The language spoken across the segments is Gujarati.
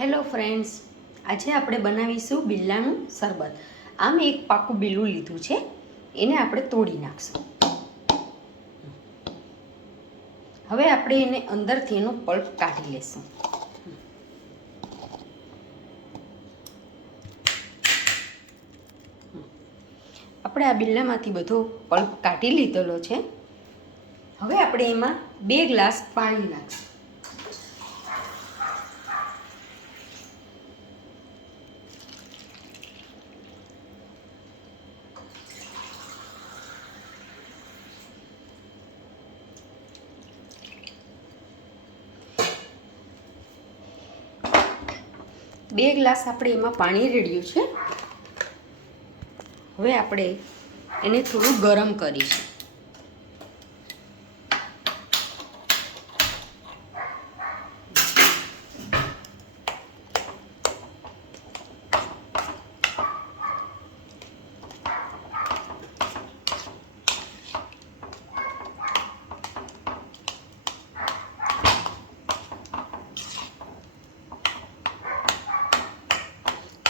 હેલો ફ્રેન્ડ્સ, આજે આપણે બનાવીશું બિલ્લાનું શરબત. આમ એક પાકું બિલ્લું લીધું છે, એને આપણે તોડી નાખશું. હવે આપણે એને અંદરથી એનો પલ્પ કાઢી લેશું. આપણે આ બિલ્લામાંથી બધો પલ્પ કાઢી લીધેલો છે. હવે આપણે એમાં 2 ગ્લાસ પાણી નાખશું. બે ગ્લાસ આપણે એમાં પાણી રેડ્યું છે. હવે આપણે એને થોડું ગરમ કરીશું.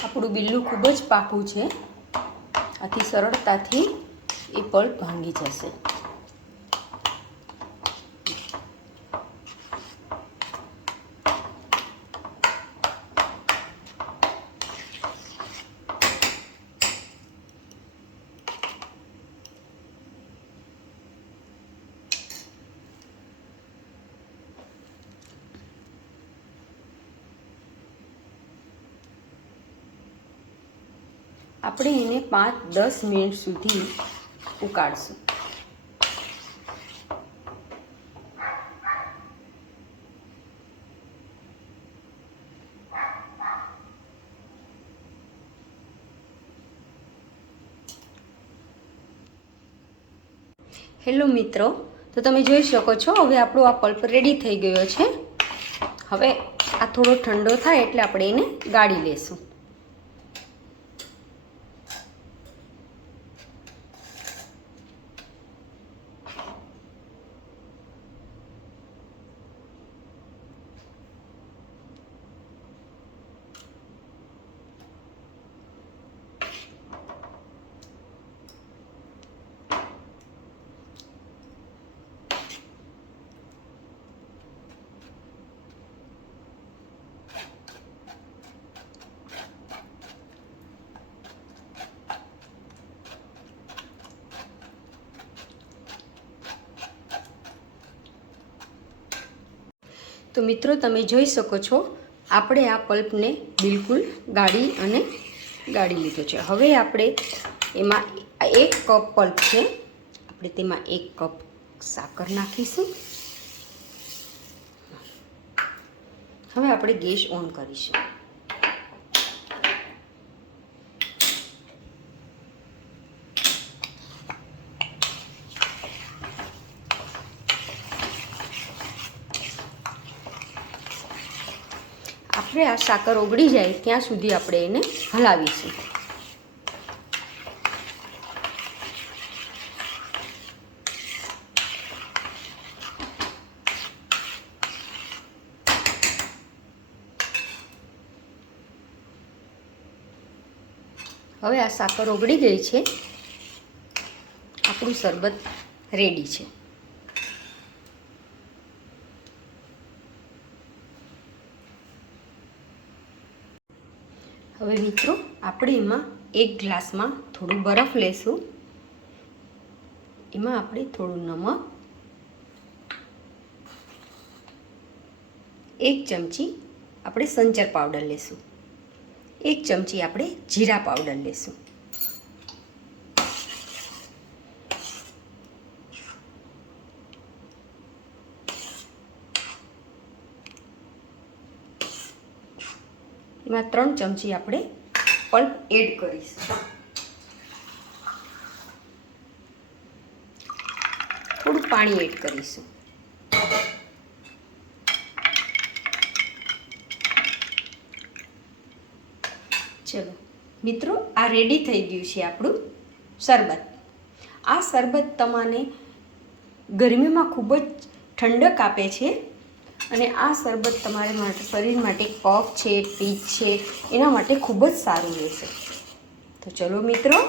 આપણું બિલ્લું ખૂબ જ પાકું છે, આથી સરળતાથી એ પલ્પ ભાંગી જશે. આપણે એને 5-10 મિનિટ સુધી ઉકાળશું. હેલો મિત્રો, તો તમે જોઈ શકો છો હવે આપણો આ પલ્પ રેડી થઈ ગયો છે. હવે આ થોડો ઠંડો થાય એટલે આપણે એને ગાળી લેશું. તો મિત્રો, તમે જોઈ શકો છો આપણે આ પલ્પને બિલકુલ ગાળી લીધો છે. હવે આપણે એમાં 1 કપ પલ્પ છે, આપણે તેમાં 1 કપ સાકર નાખીશું. હવે આપણે ગેસ ઓન કરીશું. આપણે આ સાકર ઓગળી જાય ત્યાં સુધી આપણે એને હલાવીશું. હવે આ સાકર ઓગળી ગઈ છે, આપણું શરબત રેડી છે. હવે મિત્રો, આપણે એમાં 1 ગ્લાસમાં થોડું બરફ લેશું. એમાં આપણે થોડું નમક, 1 ચમચી આપણે સંચર પાવડર લેશું, 1 ચમચી આપણે જીરા પાવડર લેશું. એમાં 3 ચમચી આપણે પલ્પ એડ કરીશું. થોડું પાણી એડ કરીશું. ચલો મિત્રો, આ રેડી થઈ ગયું છે આપણું શરબત. આ શરબત તમને ગરમીમાં ખૂબ જ ઠંડક આપે છે અને આ શરબત તમારે માટે શરીર માટે કફ છે, પીચ છે, એના માટે ખૂબ જ સારું રહેશે. તો ચલો મિત્રો,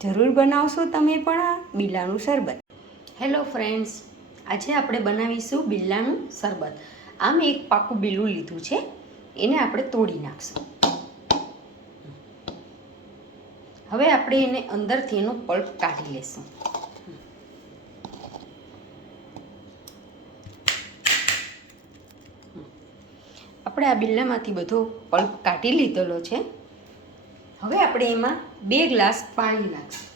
જરૂર બનાવશો તમે પણ આ બિરલાનું શરબત. હેલો ફ્રેન્ડ્સ, આજે આપણે બનાવીશું બિરલાનું શરબત. આ મેં એક પાકું બિરલું લીધું છે, એને આપણે તોડી નાખશું. હવે આપણે એને અંદરથી એનો પલ્પ કાઢી લેશું. આપણે આ બિરલામાંથી બધો પલ્પ કાઢી લીધેલો છે. હવે આપણે એમાં 2 ગ્લાસ પાણી નાખીશું.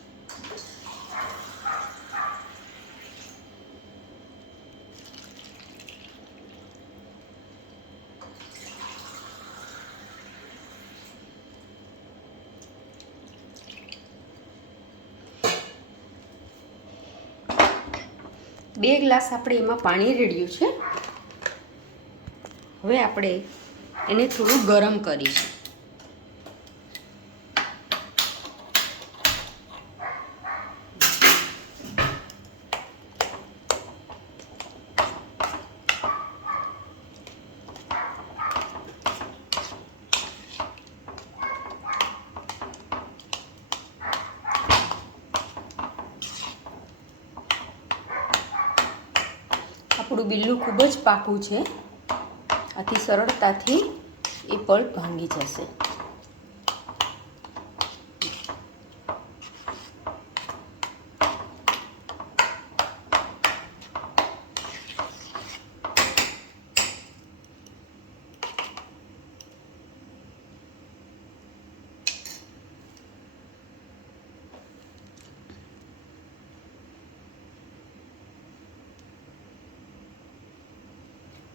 બે ગ્લાસ આપણે એમાં પાણી રેડ્યું છે. હવે આપણે એને થોડું ગરમ કરીશું. આપણું બિરલું ખૂબ જ પાકું છે, આથી સરળતાથી એ પલ્પ ભાંગી જશે.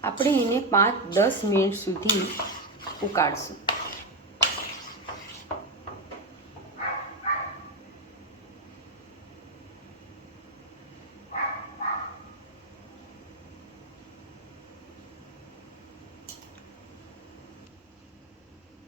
આપણે એને 5-10 મિનિટ સુધી ઉકાળશું.